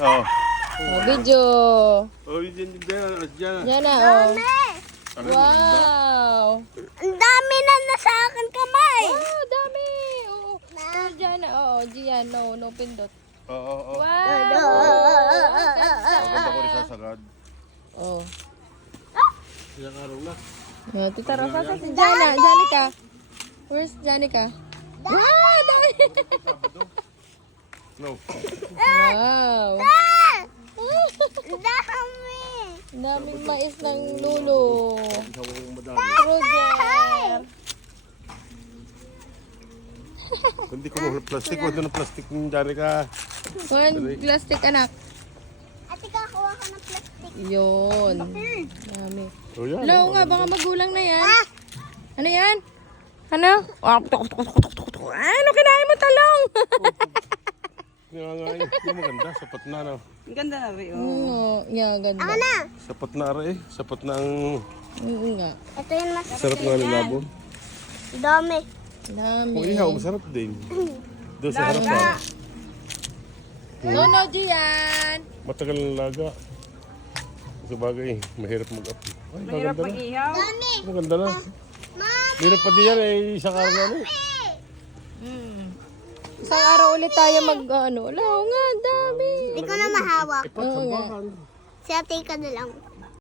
Oh. Video. Oh, dyan. Yan na, oh. Ano, Wow. Ang dami na nasa akin kamay. Wow, dami. Oo. Oh, dyan na, oh. Diyan, no pindot. Oo. Wow. Agad ako rin sasagad. Oh. Ilang araw na. Tita Rosa, sa si Jana. Janica. Where's Janica? Wow, dami. No. Wow. Dami. Daming mais ng lulo. Isang madami. Roger. Hindi ko mahulap plastic. Huwag na ng plastic ng Danica. One plastic, anak. Ate, kakuha ka ng plastic. Yun. Dami. Oh, yan. Hello nga, baka magulang na yan. Ano yan? Ano? Ano kinain mo, talong? Yung maganda. Sapat na, no? Ang ganda na rin. Oo, yeah, ganda. Ako na. Sapat na eh. Sapat na ang Oo nga. Ito yung mas sarap nga ng labo. dami. Dami. Kung ihaw, masarap din. Doon sa harap na. No, Gian. Matagal ng laga. Sa bagay, mahirap mag-up. Ay, Mahirap maganda na. mag-ihaw. Dami. Maganda na. Mom. Hirap pa di yan eh. Isang araw na eh. Isang araw ulit tayo mag-ano. Hello nga, dami. Hindi ko na mahawak. Ipat, sambahan. Si ate ka na lang.